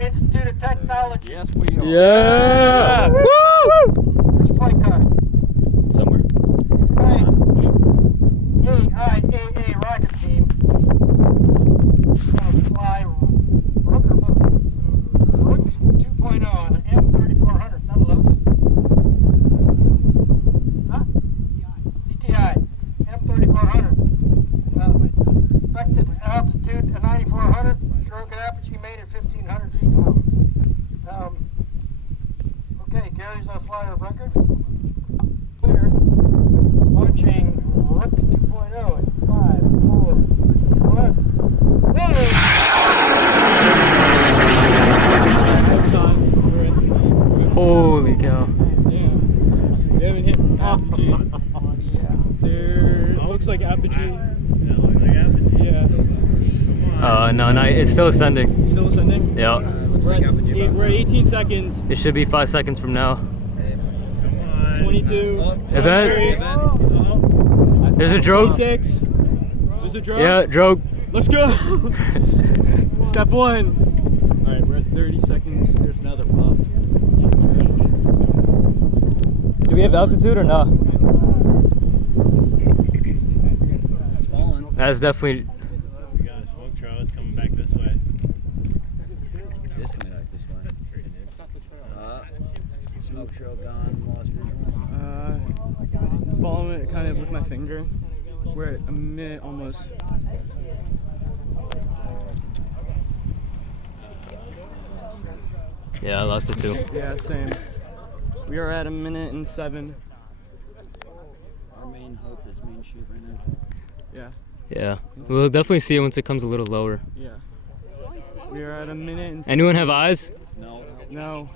Institute of Technology. Yes, we are. Yeah! Woo! Where's your flight card? Somewhere. Right. AIAA rocket team. Gonna fly Rook or Motor? Rook 2.0 on an M3400. Not allowed. Huh? CTI. M3400. Expected altitude at 9,400. Stroke and apogee made at 1,500 feet. Okay, Gary's our flyer of record. Clear. Launching Rook 2.0 at 5, 4, 3, 2, 1. Holy cow. We haven't hit apogee. There looks like apogee. Yeah. No, it's still ascending. Still ascending? Yeah. We're at 18 seconds. It should be 5 seconds from now. 22. Event. There's a drogue. 26. There's a drogue. Yeah, drogue. Let's go. Step 1. All right, we're at 30 seconds. There's another puff. Do we have altitude or not? It's falling. That's definitely. We got a smoke trail. It's coming back this way. It is coming back this way. Smoke trail gone, lost visual. Following it kind of with my finger. We're at a minute almost. Yeah, I lost it too. Yeah, same. We are at a minute and 7. Our main hope is main shoot right now. Yeah. Yeah. We'll definitely see it once it comes a little lower. Yeah. We are at a minute and. Anyone have eyes? No. No.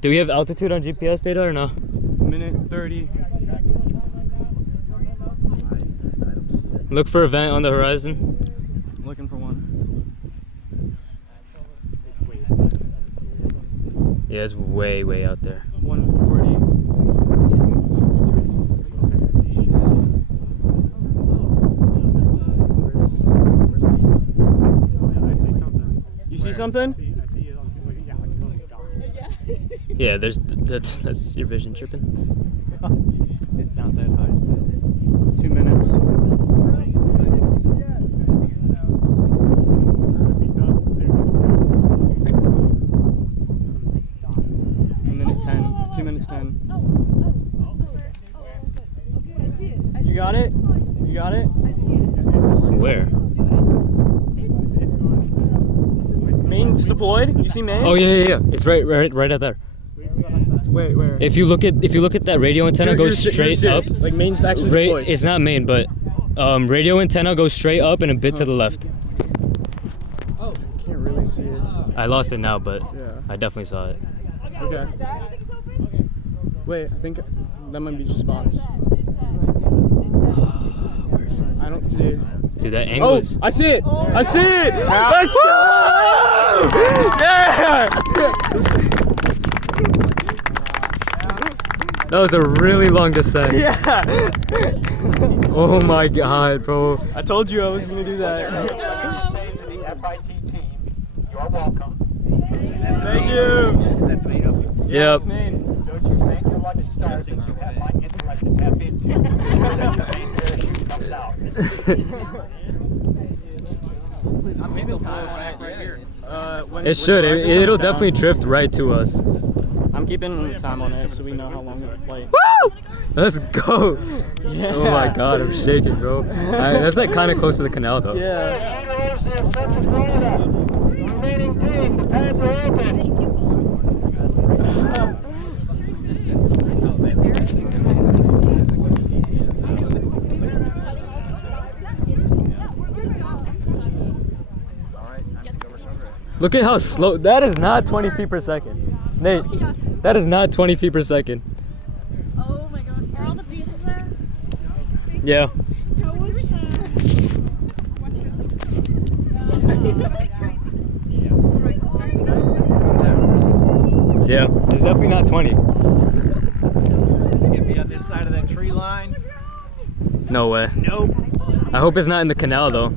Do we have altitude on GPS data or no? Minute 30. I don't see it. Look for a vent on the horizon. Looking for one. Yeah, it's way, way out there. 140. You see something? Yeah, that's your vision tripping. It's not that high still. 2 minutes. Minute 10. 2 minutes 10. You got it? You got it? Where? Main's deployed? You see main? Oh yeah. It's right out there. Wait, where? If you look at that radio antenna goes straight up. Like main's actually deployed. It's not main, but radio antenna goes straight up and a bit to the left. Oh, can't really see it. I lost it now, but Yeah. I definitely saw it. Okay. Wait, I think that might be just spots. Where is it? I don't see it. Dude, that angle Oh, is. I see it! I see it! Let's go! Yeah! That was a really long descent. Yeah! Oh my god, bro. I told you I was gonna do that. Say to the FIT team, you're welcome. Thank you! Is that made up? Yep. It's main. Don't you thank your lucky stars that you have my intellect to tap into when your main parachute comes out. I'm in the time back right here. It should. It'll definitely drift right to us. I'm keeping time on it so we know how long we're flight. Woo! Let's go. Yeah. Oh my god, I'm shaking, bro. That's like kind of close to the canal, though. Yeah. University of Central Florida. Remaining team, the pads are open. Look at how slow. That is not 20 feet per second. Nate, that is not 20 feet per second. Oh my gosh, are all the pieces there? Yeah. How was Yeah. It's definitely not 20. It's gonna be on this side of that tree line. No way. Nope. I hope it's not in the canal though.